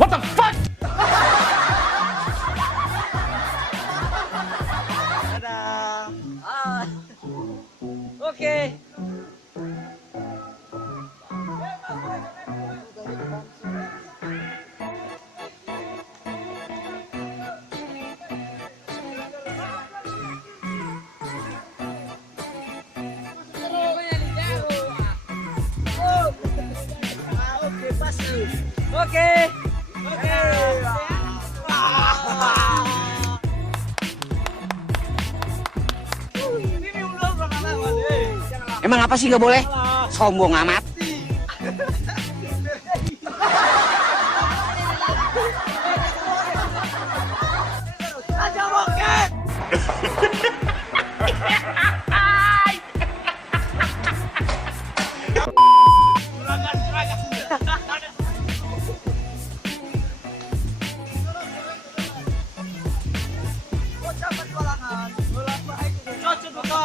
What the fuck? Dadah. Oke. Oke. Emang apa sih nggak boleh? Sombong amat.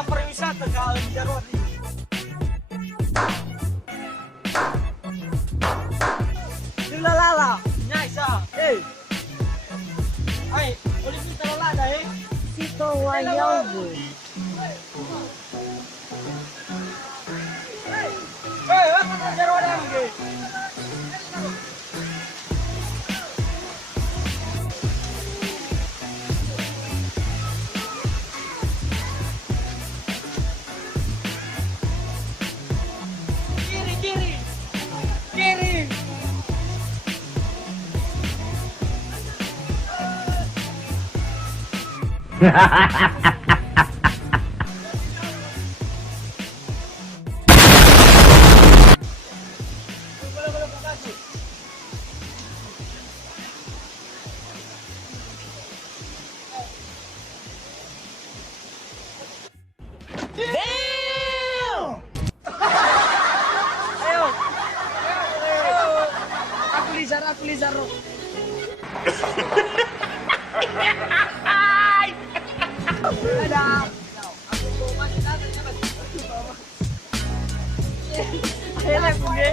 Pariwisata ka Jaron. Dilalala, nyasa. Ay, ulit kita lalada Sito wayaw. What ka Jaron lagi? Kiri. Aku Lizaro. Dadah. Aku masih datang ya, Mas. Ayo punya.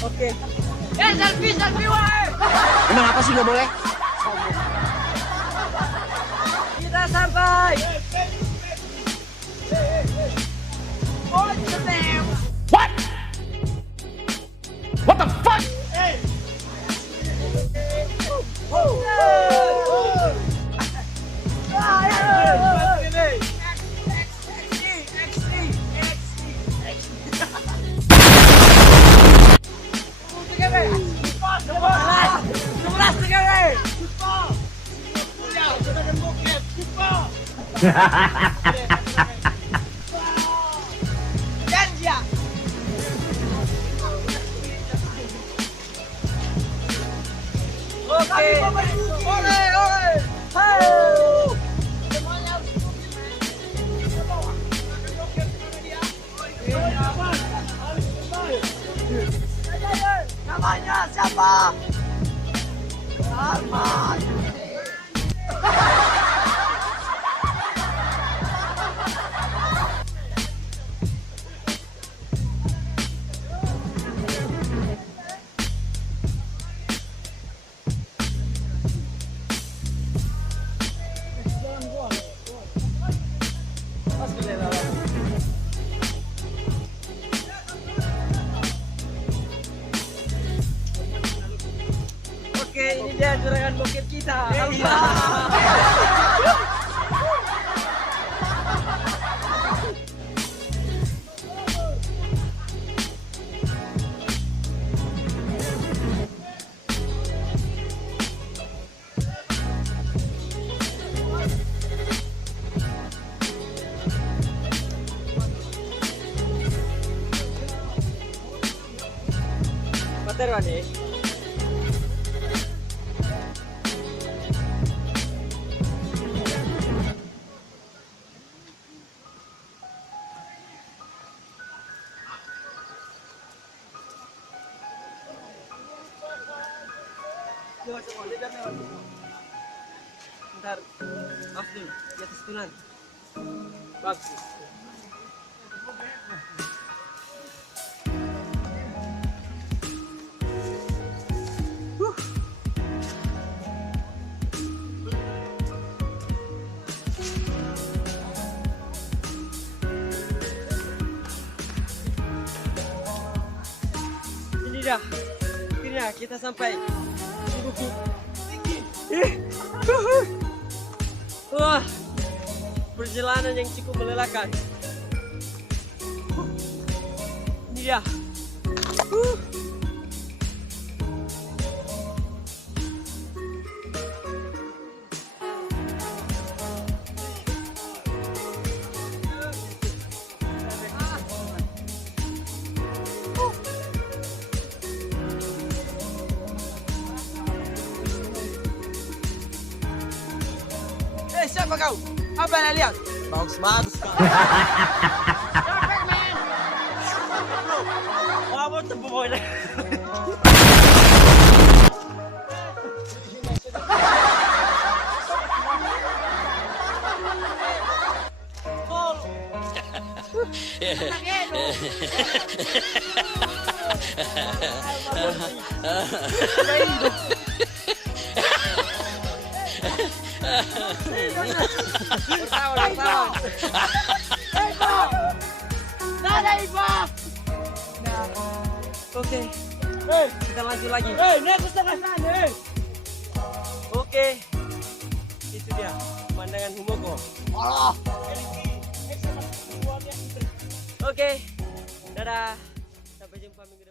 Oke. Selfie wae. Emang apa sih nggak boleh? Kita sampai. What? What the fuck? Janji. Oke. Oleh. Semuanya harus namanya siapa? Arman. Oke, ini dia juragan bokep kita. taruhan eh. Bentar, Afdul, di atas tunan. Bagus. Ini dah, akhirnya kita sampai di bukit. Wah, perjalanan yang cukup melelahkan. Ini dia. Siapa kau? Apa yang lihat? Bagus kau. Wah, mau tepuk boleh. Oke, kita lanjut lagi. Oke, itu dia pemandangan Humoko. Oke, dadah, sampai jumpa minggu depan.